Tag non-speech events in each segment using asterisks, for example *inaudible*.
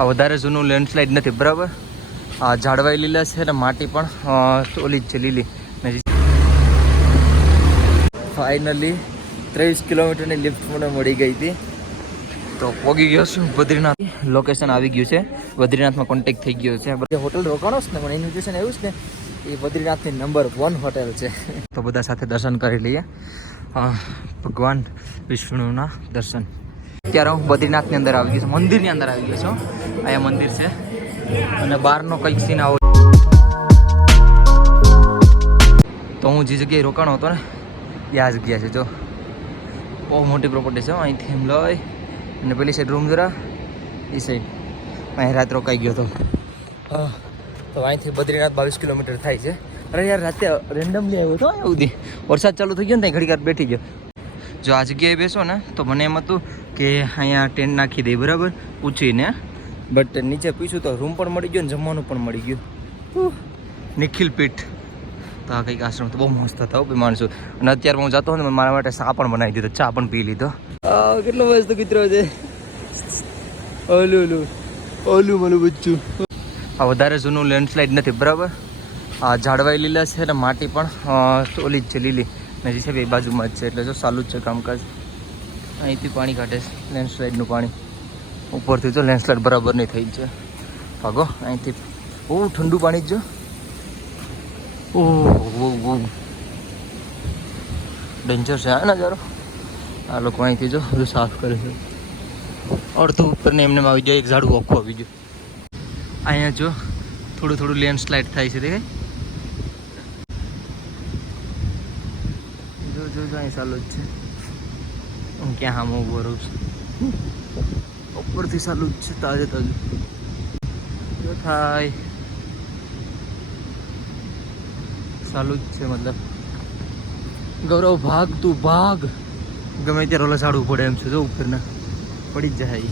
આ વધારે જૂનું લેન્ડસ્લાઇડ નથી, બરાબર? આ ઝાડવાઈ લીલા છે ને માટી પણ ઓલી જ છે, લીલી. ફાઇનલી ત્રેવીસ કિલોમીટરની લિફ્ટ મને મળી ગઈ હતી. તો પોગી ગયો છું, બદ્રીનાથ. લોકેશન આવી ગયું છે. બદ્રીનાથમાં કોન્ટેક્ટ થઈ ગયો છે. જે હોટલ રોકાણો છે ને, મને ઇન્વિટેશન એવું છે ને, એ બદ્રીનાથની નંબર વન હોટેલ છે. તો બધા સાથે દર્શન કરી લઈએ. ભગવાન વિષ્ણુના દર્શન. અત્યારે હું બદ્રીનાથની અંદર આવી ગયો છું, મંદિરની અંદર આવી ગયો છું. અહીંયા મંદિર છે. અને બહારનો કંઈક સીન આવો. તો હું જે જગ્યાએ રોકાણો હતો ને, એ આ જગ્યા છે, જો. બહુ મોટી પ્રોપર્ટી છે અહીંથી એમ લઈ અને પેલી સાઈડ રૂમ જરા, એ સાઈડ અહીં રાત રોકાઈ ગયો હતો. તો અહીંથી બદ્રીનાથ બાવીસ કિલોમીટર થાય છે. અરે યાર, રાતે રેન્ડમલી આવ્યો હતો સુધી. વરસાદ ચાલુ થઈ ગયો ને, ત્યાં ઘડી બેઠી ગયો. જો આ જગ્યાએ બેસો ને તો મને એમ હતું કે અહીંયા ટેન્ટ નાખી દે બરાબર? પૂછીને બટ નીચે પૂછ્યું તો રૂમ પણ મળી ગયો ને જમવાનું પણ મળી ગયું. નિખિલ પીઠ. તો આ કંઈક આશ્રમ તો બહુ મસ્ત હતા હો માણસો. અને અત્યારે હું જતો ને મારા માટે ચા પણ બનાવી દીધો ચા પણ પી લીધો. કેટલો મસ્ત કૂતરો છે. ઓલું ઓલું ઓલું મારું બચ્ચું. આ વધારે જૂનું લેન્ડસ્લાઇડ નથી બરાબર? આ ઝાડવાઈ લીલા છે ને માટી પણ ઓલી જ છે લીલી. ને જે છે બે બાજુમાં જ છે, એટલે જો સારું જ છે કામકાજ. અહીંથી પાણી કાઢે છે લેન્ડસ્લાઇડનું પાણી. ઉપરથી જો લેન્ડસ્લાઇડ બરાબર નહીં થઈ છે. ભાગો, અહીંથી. બહુ ઠંડુ પાણી જ જો ઓહ ડેન્જર છે આ નજારો. આ લોકો અહીંથી જો બધું સાફ કરે છે. અડધું ઉપર ને એમને આવી જાય, એક ઝાડું આખું આવી ગયું. અહીંયા જો, થોડું થોડું લેન્ડસ્લાઇડ થાય છે, દેખાય? જો અહીં ચાલુ જ છે. હું ક્યાં હામો ઊભો રહું છું? ઉપરથી ચાલુ જ છે, તાજે તાજું. જો થાય. ચાલુ જ છે, મતલબ. ગૌરવ, ભાગ તું ભાગ. ગમે ત્યારે ઓલા ઝાડવું પડે એમ છે, જો ઉપરના. પડી જ જાય.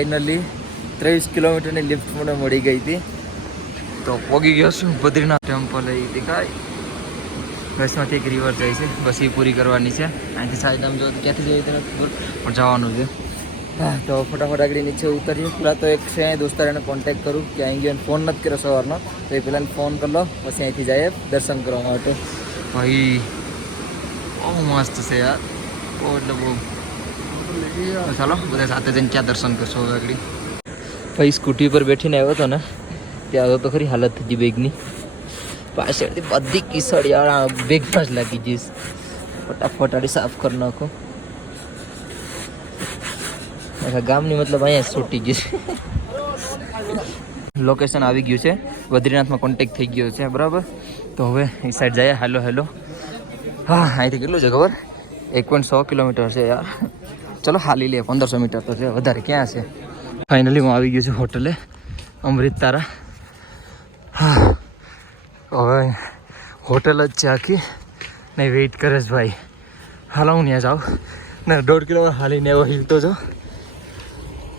ફાઇનલી ત્રેવીસ કિલોમીટરની લિફ્ટ મને મળી ગઈ હતી. તો પોગી ગયો છું, બદ્રીનાથ ટેમ્પલ એ દેખાય બસમાંથી એક રિવર જાય છે, બસ એ પૂરી કરવાની છે. અહીંથી સાઈડ આમ જો ક્યાંથી જઈએ તરફ પણ જવાનું છે. હા, તો ફટાફટ આગળ નીચે ઉતરીએ. પેલા તો એક છે, દોસ્તાર એને કોન્ટેક્ટ કરું કે અહીં ગયો ફોન નથી કર્યો સવારનો. તો એ પહેલાં ફોન કરી લો, પછી અહીંથી જાય દર્શન કરવા માટે. ભાઈ, બહુ મસ્ત છે યાર. બહુ એટલે બહુ તો ચાલો, બધા સાથે જઈને ક્યાં દર્શન કરશો આગળ? ભાઈ, સ્કૂટી પર બેઠીને આવ્યો હતો ને, ત્યાં તો ખરી હાલત થઈ ગઈ બેગની. પાછળથી બધી કિસળ યાર બેગમાં જ લાગી જઈશ ફટાફટ આડી સાફ કરી નાખો. આખા ગામની મતલબ અહીંયા છૂટી ગઈ લોકેશન આવી ગયું છે. બદ્રીનાથમાં કોન્ટેક્ટ થઈ ગયો છે, બરાબર? તો હવે એ સાઈડ જઈએ. હેલો હેલો હા, અહીંથી કેટલું છે ખબર? એક પોઈન્ટ સો કિલોમીટર છે યાર. ચલો હાલી લે પંદરસો મીટર તો છે, વધારે ક્યાં છે? ફાઇનલી હું આવી ગયો છું હોટલે અમૃત તારા હા, હવે હોટલ જ છે આખી. ને વેઇટ કરે છે ભાઈ. હાલો, હું ત્યાં જાઉં. ને દોઢ કિલો હાલીને એવો હિલતો જો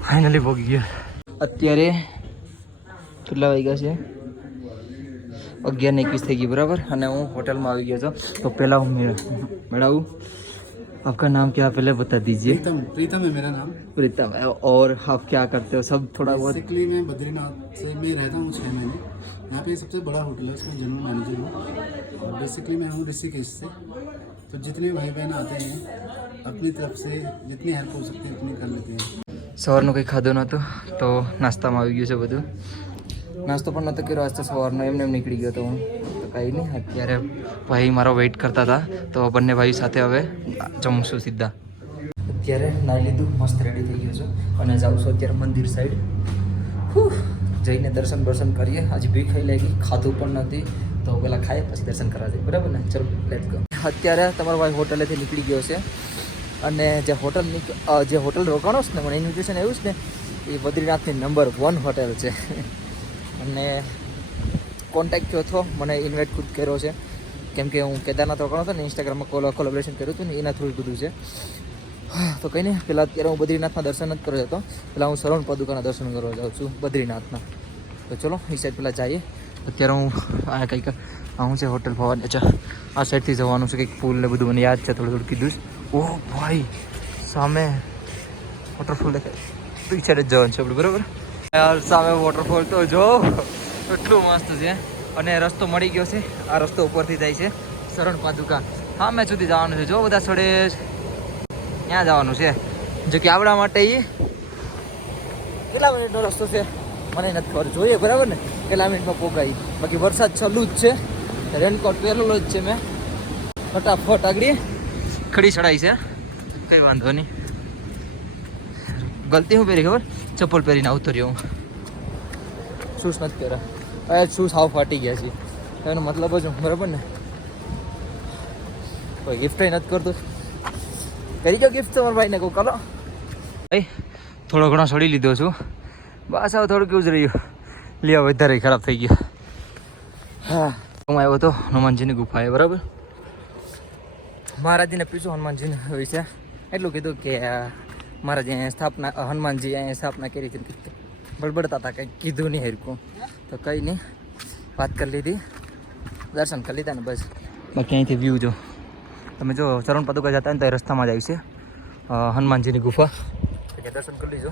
ફાઇનલી પહોંચી ગયો. અત્યારે કેટલા વાગ્યા છે? અગિયાર ને એકવીસ થઈ ગઈ, બરાબર? અને હું હોટલમાં આવી ગયો છું. તો પહેલાં હું મેળાવું. आपका नाम क्या पहले बता दीजिए प्रीतम प्रीतम है मेरा नाम प्रीतम और आप क्या करते हो सब थोड़ा बहुत बेसिकली मैं बद्रीनाथ से मैं रहता हूँ छः महीने यहाँ पे सबसे बड़ा होटल है उसमें जनरल मैनेजर हूँ और बेसिकली मैं हूँ ऋषिकेश से तो जितने भाई बहन आते हैं अपनी तरफ से जितनी हेल्प हो सकती है उतनी कर लेते हैं સવારનું કંઈ ખાધું નહોતું તો નાસ્તામાં આવી ગયું છે બધું નાસ્તો પણ નહોતો કર્યો આજ તો સવારનો એમને એમ નીકળી ગયો તો હું તો કાંઈ નહીં. અત્યારે ભાઈ મારો વેઇટ કરતા હતા. તો બંને ભાઈ સાથે હવે જમશું સીધા. અત્યારે નાહી લીધું, મસ્ત રેડી થઈ ગયો છું. અને જાઉં છું અત્યારે મંદિર સાઈડ જઈને દર્શન બર્શન કરીએ. આજે ભી ખાઈ લાગી, ખાધું પણ નથી. તો પેલા ખાઈએ, પછી દર્શન કરવા જઈએ. બરાબર ને? ચલો લેટ ગો અત્યારે તમારો ભાઈ હોટલેથી નીકળી ગયો છે. અને જે હોટલ જે હોટલ રોકાણો છે ને, મને ઇન્વિટેશન એવું છે ને, એ બદ્રીનાથની નંબર વન હોટેલ છે. *laughs* અને કોન્ટેક્ટ થયો હતો, મને ઇન્વાઇટ ખુદ કર્યો છે. કેમ કે હું કેદારનાથ રોકાણો હતો ને ઇન્સ્ટાગ્રામમાં કોલ કોલેબરેશન કર્યું હતું ને, એના થ્રુ બધું છે. તો કંઈ નહીં પહેલાં અત્યારે હું બદ્રીનાથના દર્શન જ કરવા જતો. પહેલાં હું શરવણ પાદુકાના દર્શન કરવા જાઉં છું, બદ્રીનાથના. તો ચલો, એ સાઈડ પહેલાં જઈએ. અત્યારે હું આ કંઈક હું છે હોટલ ભવાની? અચ્છા, આ સાઈડથી જવાનું છે, કંઈક પુલ ને બધું, મને યાદ છે, થોડું થોડું કીધું ઓ ભાઈ, સામે વોટરફોલ દેખાય. તો એ સાઈડ જ જવાનું છે આપણે, બરાબર? સામે વોટરફોલ તો જો. એટલું મસ્ત છે. અને રસ્તો મળી ગયો છે. આ રસ્તો ઉપરથી જાય છે શરણ પાદુકા. હા, મેં સુધી જવાનું છે. જો, બધા સ્થળે ત્યાં જવાનું છે? જો કે આપણા માટે એ કેટલા મિનિટનો રસ્તો છે? મને નથી ખબર. જોઈએ, બરાબર ને? કેટલા મિનિટમાં પોગાઈ. બાકી વરસાદ ચાલુ જ છે. રેનકોટ પહેરેલો જ છે મેં. ફટાફટ આગળ. ખડી ચડાઈ છે. કઈ વાંધો નહીં. ગલતી હું પહેરી ખબર? ચપ્પલ પહેરીને આવતો રહ્યો હું. શૂઝ નથી પહેર્યા. હવે શૂઝ સાવ ફાટી ગયા છે એનો મતલબ જ બરાબર ને? કોઈ ગિફ્ટ નથી કરતો. કરી ગયો ગિફ્ટ તમારા ભાઈને કહું કરો ભાઈ થોડો ઘણો છોડી લીધો છું. બસ હવે થોડુંક કેવું જ રહ્યું. લે વધારે ખરાબ થઈ ગયો. હા. હું આવ્યો હતો હનુમાનજીની ગુફાએ બરાબર? મહારાજીને પૂછ્યું હનુમાનજીને વિશે. એટલું કીધું કે મહારાજી અહીંયા સ્થાપના હનુમાનજી અહીંયા સ્થાપના કરી હતી. બળબડતા હતા, કંઈ કીધું નહીં હરકું. તો કંઈ નહીં, વાત કરી લીધી. દર્શન કરી લીધા ને બસ. બાકી અહીંથી વ્યૂ જો. તમે જો ચરણ પદુકા જતા ને તો એ રસ્તામાં જ આવી છે હનુમાનજીની ગુફા. એટલે દર્શન કરી લીધો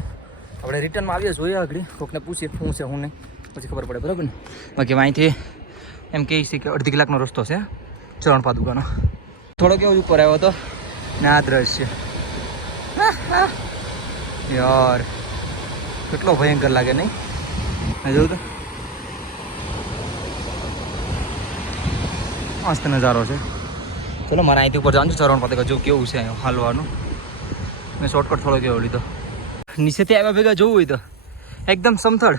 આપણે રિટર્નમાં આવીએ જોઈએ આગળ. કોકને પૂછીએ શું છે હું નહીં. પછી ખબર પડે, બરાબર ને? બાકી અહીંથી એમ કહે છે કે અડધી કલાકનો રસ્તો છે, ચરણ પાદુકાનો. થોડો કેવો જ ઉપર આવ્યો હતો. ને આ દ્રશ્ય. યાર. કેટલો ભયંકર લાગે નહીં? આ જોયું તો? મસ્ત નજારો છે. ચલો, મારે અહીંથી ઉપર જવાનું છે, ચરણ પાદુકા જો કેવું છે અહીંયા હાલવાનું. મેં શોર્ટકટ થોડો કેવો લીધો. નીચેથી આવ્યા ભેગા જોવું હોય તો. એકદમ સમથળ.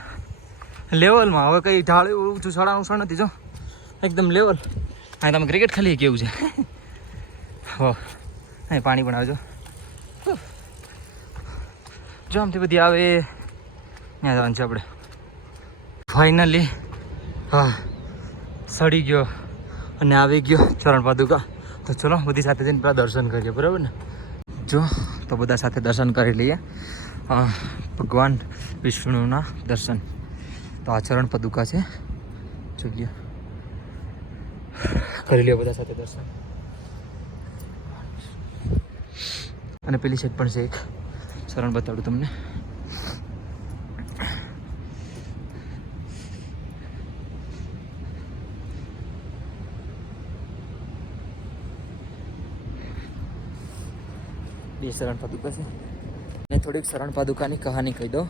લેવલમાં. હવે કંઈ ઢાળ ઊંચું સડાનું સણ નથી, જો. એકદમ લેવલ. હા તમે ક્રિકેટ ખાલી કેવું છે. હો અહીં પાણી પણ આવજો જો, આમથી બધી આવે. ત્યાં જવાનું છે આપણે. ફાઇનલી હા, સડી ગયો અને આવી ગયો ચરણ પાદુકા. તો ચલો, બધી સાથે જઈને પેલા દર્શન કરીએ, બરાબર ને? જો, તો બધા સાથે દર્શન કરી લઈએ. ભગવાન વિષ્ણુના દર્શન. તો આ ચરણ પદુકા છે. જોઈએ. કરી લઈએ બધા સાથે દર્શન. અને પેલી સાઈડ પણ છે એક. શરણ બતાડું તમને. બે શરણ પાદુકા છે અને થોડીક શરણ પાદુકાની કહાની કહી દો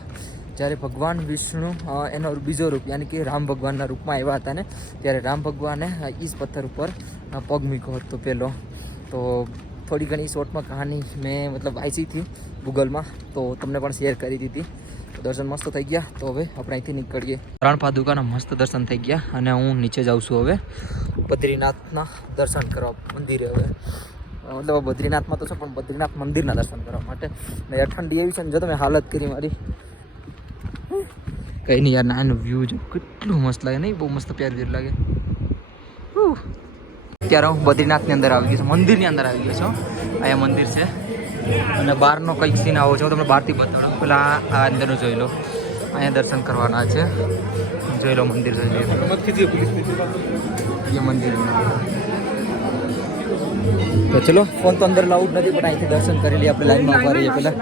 જ્યારે ભગવાન વિષ્ણુ એનો બીજો રૂપ, યાની કે રામ ભગવાનના રૂપમાં આવ્યા હતા ને, ત્યારે રામ ભગવાને ઈજ પથ્થર ઉપર પગ મૂક્યો હતો પહેલો તો થોડી ઘણી શોર્ટમાં કહાની મેં, મતલબ વાંચી હતી ગૂગલમાં, તો તમને પણ શેર કરી દીધી. દર્શન મસ્ત થઈ ગયા. તો હવે આપણે અહીંથી નીકળીએ. ત્રણ પાદુકાના મસ્ત દર્શન થઈ ગયા અને હું નીચે જાઉં છું હવે. બદ્રીનાથના દર્શન કરવા મંદિરે હવે. મતલબ બદ્રીનાથમાં તો છે પણ બદ્રીનાથ મંદિરના દર્શન કરવા માટે. ને ઠંડી એવી છે ને જો તમે હાલત કરી મારી. કંઈ નહીં યાર નાનો વ્યૂ જો કેટલું મસ્ત લાગે નહીં? બહુ મસ્ત પ્યાર વ્યૂ લાગે. અત્યારે હું બદ્રીનાથની અંદર આવી ગયો છું મંદિરની અંદર આવી ગયો છું. અહીંયા મંદિર છે. અને બહારનો કંઈક સીન આવો છો હું તમને બહારથી બતાડું પેલા આ અંદરનું જોઈ લો. અહીંયા દર્શન કરવાના છે. જોઈ લો મંદિર જોઈ લો. એ મંદિર. તો ચલો ફોન તો અંદર લાવું જ નથી પણ અહીંથી દર્શન કરી લઈએ આપણે લાઈનમાં ઊભા રહીએ પહેલાં.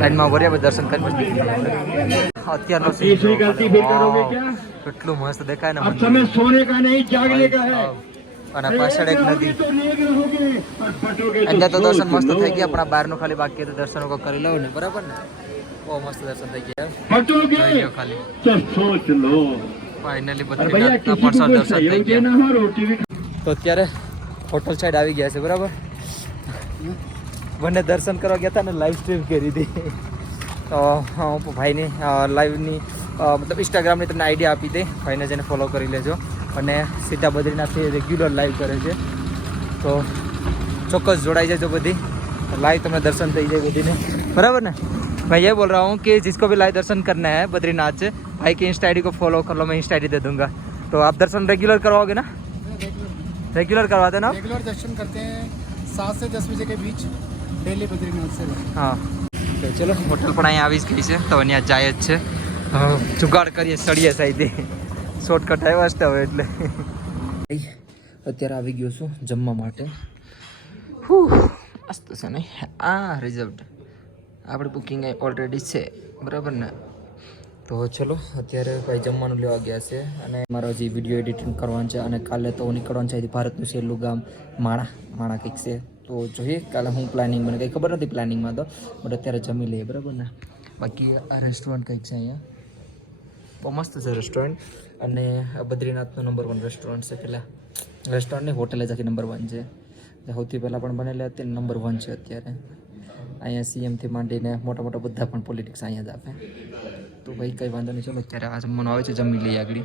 લાઈનમાં ઊભા રહીએ દર્શન કરી અત્યારનો કેટલું મસ્ત દેખાય ને તમે સોને કા નહીં જાગને કા હે અને પાછળ એક નદી. અંદર તો દર્શન મસ્ત થઈ ગયા પણ આ બહારનું ખાલી બાકી દર્શન કરી લઉં ને બરાબર ને? બહુ મસ્ત દર્શન થઈ ગયા. ખાલી. ફાઇનલી બધા દર્શન થઈ ગયા. તો અત્યારે હોટલ સાઈડ આવી ગયા છે બરાબર બંને દર્શન કરવા ગયા હતા ને લાઈવ સ્ટ્રીમ કરી હતી તો હું ભાઈની લાઈવની અ, મતલબ ઇન્સ્ટાગ્રામની તમને આઈડિયા આપી દે ભાઈને જઈને ફોલો કરી લેજો અને સીધા બદ્રીનાથથી રેગ્યુલર લાઈવ કરે છે તો ચોક્કસ જોડાઈ જજો બધી लाइव तुम्हें दर्शन થઈ જાય બધીને बराबर ना मैं ये बोल रहा हूँ कि जिसको भी लाइव दर्शन करना है बद्रीनाथ से भाई की इंस्टा आई को फॉलो कर लो मैं इंस्टा आई दे दूंगा तो आप दर्शन रेगुलर करवाओगे ना रेगुलर करवाते ना आप? रेगुलर दर्शन करते हैं सात से दस बजे के बीच डेली बद्रीनाथ से હા તો ચલો હોટલ પણ અહીંયા આવી જ ગઈ છે તો અહીંયા જાય જ છે અ, જુગાડ કરીએ સળીએ સાઈડે શોર્ટકટ આવ્યા છે હવે એટલે અત્યારે આવી ગયો છું જમવા માટે હું મસ્ત છે ને આ રિઝલ્ટ આપણે બુકિંગ ઓલરેડી છે બરાબર ને તો ચલો, અત્યારે ભાઈ જમવાનું લેવા ગયા છે અને મારો જે વીડિયો એડિટિંગ કરવાનું છે અને કાલે તો નીકળવાનું છે ભારતનું છેલ્લું ગામ માણા માણા કંઈક છે. તો જોઈએ, કાલે હું પ્લાનિંગ મને કંઈ ખબર નથી પ્લાનિંગમાં તો બટ અત્યારે જમી લઈએ, બરાબર ને? બાકી આ રેસ્ટોરન્ટ કંઈક છે અહીંયા. બહુ મસ્ત છે રેસ્ટોરન્ટ અને બદ્રીનાથનું નંબર વન રેસ્ટોરન્ટ છે પહેલાં રેસ્ટોરન્ટ નહીં હોટેલ જ આખી નંબર વન છે. સૌથી પહેલાં પણ બનેલી હતી નંબર વન છે અત્યારે. અહીંયા સીએમથી માંડીને મોટા મોટા બધા પણ પોલિટિક્સ અહીંયા જ આપે. તો ભાઈ કંઈ વાંધો નહીં ચલો. અત્યારે આ જમવાનું આવે છે જમી લઈએ આગળ.